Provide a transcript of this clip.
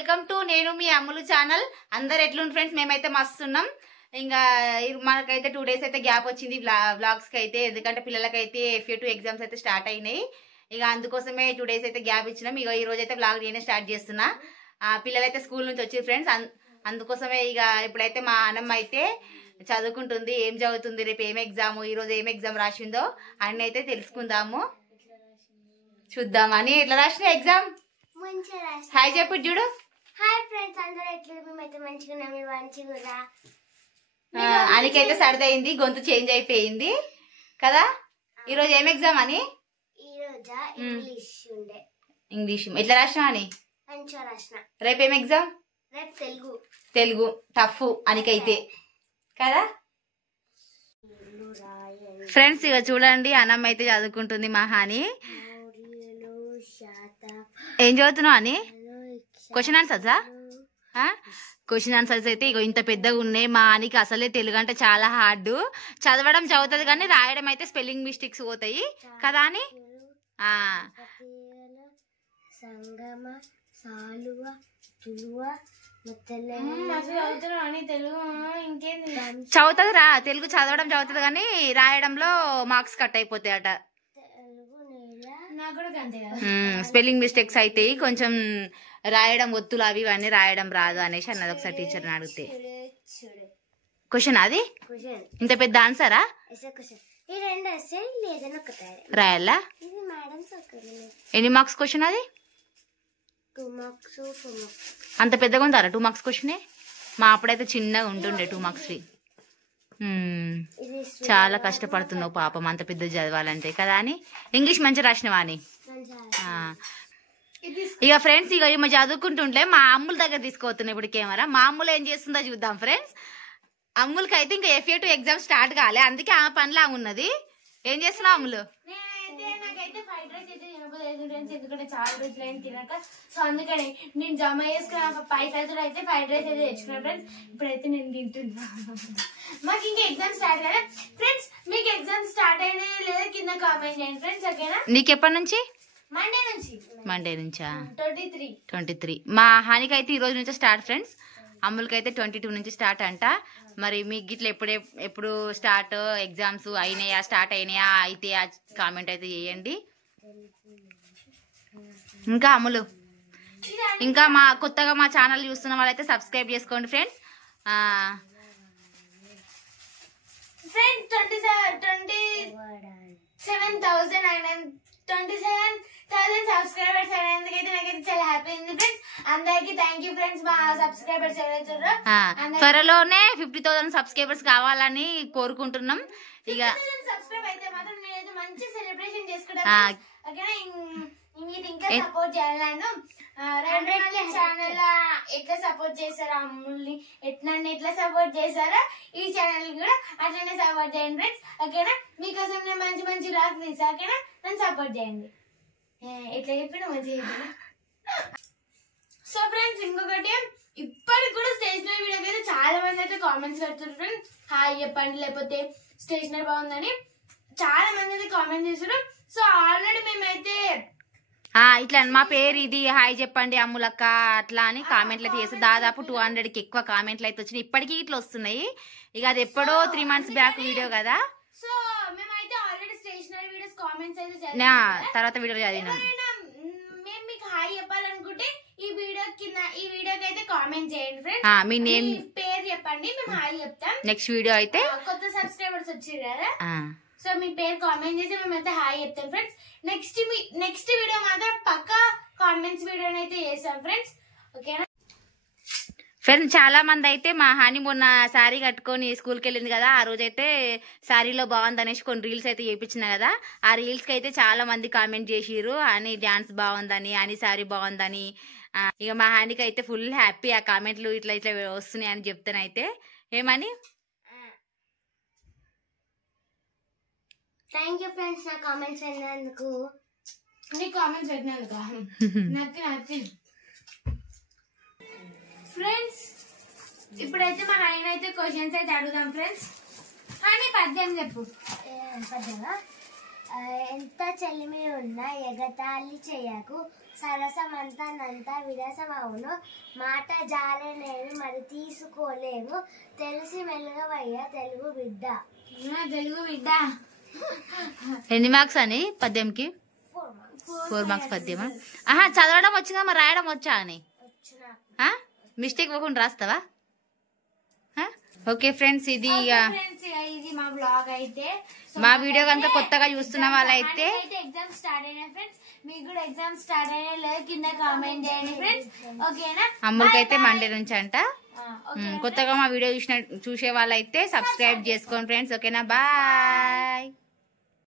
Welcome to నేను మీ అమ్ములు channel. అందరు ఎట్లుంది ఫ్రెండ్స్? మేమైతే మస్తున్నాం. ఇంకా మనకైతే 2 days అయితే గ్యాప్ వచ్చింది వ్లాగ్స్ కి అయితే, ఎందుకంటే పిల్లలకైతే FA2 ఎగ్జామ్స్ అయితే స్టార్ట్ అయినాయి. ఇక అందుకోసమే 2 days అయితే గ్యాప్ ఇచ్చినాం. ఇక ఈ రోజు అయితే వ్లాగ్ నేనే స్టార్ట్ చేస్తున్నా. పిల్లలైతే స్కూల్ నుంచి వచ్చి ఫ్రెండ్స్, అందుకోసమే ఇక ఇప్పుడైతే మా అన్నమ్మ అయితే చదువుకుంటుంది. ఏం చదువుతుంది, రేపు ఏం ఎగ్జామ్, ఈ రోజు ఏం ఎగ్జామ్ రాసిందో అన్ని అయితే తెలుసుకుందాము, చూద్దామని. ఎట్లా రాసిన ఎగ్జామ్? హాయ్ చెప్పు చూడు. హాయ్ ఫ్రెండ్స్, అందరూ ఎట్లా? మేమైతే మంచిగా అనికైతే సర్ది అయింది, గొంతు చేంజ్ అయిపోయింది కదా. ఈరోజు ఏం ఎగ్జామ్ అని? ఇంగ్లీష్. ఎట్లా రాసినా అని? రేపు ఏం ఎగ్జామ్? తెలుగు టఫ్ అనికైతే కదా ఫ్రెండ్స్. ఇక చూడండి, అన్నమ్మ అయితే చదువుకుంటుంది. మా హాని ఏం చదువుతున్నావు అని? క్వశ్చన్ ఆన్సర్సా? క్వశ్చన్ ఆన్సర్స్ అయితే ఇగో ఇంత పెద్దగా ఉన్నాయి. మా ఆనికి అసలే తెలుగు అంటే చాలా హార్డ్. చదవడం చదువుతుంది కానీ రాయడం అయితే స్పెల్లింగ్ మిస్టేక్స్ పోతాయి కదా అని. చదువుతుంది రా, తెలుగు చదవడం చదువుతుంది కానీ రాయడంలో మార్క్స్ కట్ అయిపోతాయి అట. స్పెల్లింగ్ మిస్టేక్స్ అయితే కొంచెం రాయడం ఒత్తులు అవి ఇవన్నీ రాయడం రాదు అనేసి అన్నది ఒకసారి టీచర్ని అడిగితే. క్వశ్చన్ అది ఇంత పెద్ద ఆన్సరా? రాయాలా? ఎన్ని మార్క్స్ క్వశ్చన్ అది? 2 marks. అంత పెద్దగా ఉందారా 2 marks క్వశ్చనే? మా అప్పుడైతే చిన్నగా ఉంటుండే 2 marks. చాలా కష్టపడుతున్నావు పాపం అంత పెద్ద చదవాలంటే కదా అని. ఇంగ్లీష్ మంచిగా రాసినవా అని? ఇక ఫ్రెండ్స్, ఇక ఈమె చదువుకుంటుంటే మా అమ్ముల దగ్గర తీసుకోతున్నాయి ఇప్పుడు కెమెరా. మా అమ్ములు ఏం చేస్తుందో చూద్దాం ఫ్రెండ్స్. అమ్ములకి అయితే ఇంకా FA2 ఎగ్జామ్ స్టార్ట్ కాలే, అందుకే ఆ పనిలా ఉన్నది. ఏం చేస్తున్నావు అమ్ములు? నాకైతే ఫ్రైడ్ రైస్ అయితే తినబోతుంది, ఎందుకంటే చాలా రోజులు అయింది తినక. సో అందుకని నేను జమ చేసుకున్న పైసలు అయితే ఫ్రైడ్ రైస్ అయితే తెచ్చుకున్నా ఫ్రెండ్స్. ఇప్పుడైతే నేను తింటున్నా. మాకు ఇంకా ఎగ్జామ్ స్టార్ట్ కదా ఫ్రెండ్స్. మీకు ఎగ్జామ్ స్టార్ట్ అయినా లేదా కింద కామెంట్ చేయండి ఫ్రెండ్స్, ఓకేనా? నీకు ఎప్పటి నుంచి? మండే నుంచా? 23. మా హానికి అయితే ఈ రోజు నుంచి స్టార్ట్ ఫ్రెండ్స్. అమ్ములకి అయితే 22 నుంచి స్టార్ట్ అంట. మరి మీకు గిట్ల ఎప్పుడు స్టార్ట్ ఎగ్జామ్స్ అయినాయా, స్టార్ట్ అయినాయా అయితే కామెంట్ అయితే చేయండి. ఇంకా అమ్ములు, ఇంకా కొత్తగా మా ఛానల్ చూస్తున్న వాళ్ళైతే సబ్స్క్రైబ్ చేసుకోండి ఫ్రెండ్స్. 27,000 సబ్స్క్రైబర్స్ అయినందుకైతే నాకైతే చాలా హ్యాపీ ఉంది ఫ్రెండ్స్. అందరికి థ్యాంక్ యూ ఫ్రెండ్స్. మా సబ్స్క్రైబర్స్ ఎవరైతే త్వరలోనే 50,000 సబ్స్క్రైబర్స్ కావాలని కోరుకుంటున్నాం. ఇక సబ్స్క్రైబ్ అయితే మాత్రం నేనైతే మంచి సెలబ్రేషన్ చేసుకుంటాను, ఓకేనా? మీరు ఇంకా సపోర్ట్ చేయాలను. ఛానల్ ఎట్లా సపోర్ట్ చేశారో అమ్ముల్ని, ఎట్లా సపోర్ట్ చేశారో ఈ ఛానల్ కూడా అట్లనే సపోర్ట్ చేయండి ఫ్రెండ్స్, ఓకేనా? మీకోసం నేను మంచి మంచి వ్లాగ్స్ తీసా, ఓకేనా? నన్ను సపోర్ట్ చేయండి. ఎట్లా చెప్పినా మంచిగా చెప్పిన. సో ఫ్రెండ్స్, ఇంకొకటి, ఇప్పటికి కూడా స్టేషనరీ వీడియోకి అయితే చాలా మంది అయితే కామెంట్స్ పెడుతున్నారు ఫ్రెండ్స్. హాయ్ చెప్పండి, లేకపోతే స్టేషనరీ బాగుందని చాలా మంది అయితే కామెంట్ చేశారు. సో ఆల్రెడీ మేమైతే ఇట్లా మా పేరు ఇది, హాయ్ చెప్పండి అమ్ములక్క అట్లా అని కామెంట్లు అయితే చేస్తారు. దాదాపు 200కి ఎక్కువ కామెంట్లు అయితే వచ్చినాయి. ఇప్పటికీ ఇట్లా వస్తున్నాయి. ఇక అది ఎప్పుడో 3 months బ్యాక్ వీడియో కదా. సో మేమైతే ఆల్రెడీ స్టేషనరీ వీడియోస్ కామెంట్స్ అయితే తర్వాత వీడియో చదివినాం. మేము మీకు హాయ్ చెప్పాలనుకుంటే ఈ వీడియోకి అయితే కామెంట్ చేయండి ఫ్రెండ్స్. మీ నేమ్, పేరు చెప్పండి, మేము హాయ్ చెప్తాం. నెక్స్ట్ వీడియో అయితే కొత్త సబ్స్క్రైబర్స్ వచ్చారు కదా, సో మీ పేరు కామెంట్ చేసి మేమైతే హాయ్ చెప్తాం ఫ్రెండ్స్. నెక్స్ట్ వీడియో మాత్రం పక్కా కామెంట్స్ వీడియో అయితే చేస్తాం ఫ్రెండ్స్, ఓకేనా? ఫ్రెండ్స్, చాలా మంది అయితే మా హాని మొన్న శారీ కట్టుకొని స్కూల్కి వెళ్ళింది కదా, ఆ రోజైతే శారీలో బాగుంది అనేసి కొన్ని రీల్స్ అయితే చేయించిన కదా. ఆ రీల్స్కి అయితే చాలా మంది కామెంట్ చేసిర్రు, అని డాన్స్ బాగుందని, అని శారీ బాగుందని. ఇక మా హానికి అయితే ఫుల్ హ్యాపీ. ఆ కామెంట్లు ఇట్లా వస్తున్నాయి అని చెప్తానైతే. ఏమని? థ్యాంక్ యూ ఫ్రెండ్స్, నా కామెంట్స్ అయినందుకు. నీ కామెంట్స్ పెట్టినందుకు నచ్చింది ఫ్రెండ్స్. ఇప్పుడైతే మా ఆయన అయితే క్వశ్చన్స్ అయితే అడుగుదాం ఫ్రెండ్స్. అని పద్యం చెప్పు. పద్యమా? ఎంత చెలిమి ఉన్నా ఎగతాళి చేయకు, సరసమంతా విరసం అవును, మాట జాలే నేను మరి తీసుకోలేవు, తెలిసి మెలుగవయ్యా తెలుగు బిడ్డ. తెలుగు బిడ్డ. ఎన్ని మార్క్స్ అని పద్యంకి? 4 మార్క్స్ పద్యమా? ఆహా, చదవడం వచ్చిందా మరి రాయడం వచ్చా అని? మిస్టేక్ ఇవ్వకుండా రాస్తావా? ఓకే ఫ్రెండ్స్, ఇది మా బ్లాగ్ అయితే. మా వీడియో కనుక కొత్తగా చూస్తున్న వాళ్ళైతే ఎగ్జామ్ స్టార్ట్ అయినాయి ఫ్రెండ్స్, మీకు కూడా ఎగ్జామ్ స్టార్ట్ అయినా లేదు కింద కామెంట్ చేయండి ఫ్రెండ్స్. ఓకేనా? అమ్ములకైతే మండే నుంచి అంట. కొత్తగా మా వీడియో చూసే వాళ్ళైతే సబ్స్క్రైబ్ చేసుకోండి ఫ్రెండ్స్. ఓకేనా? బాయ్.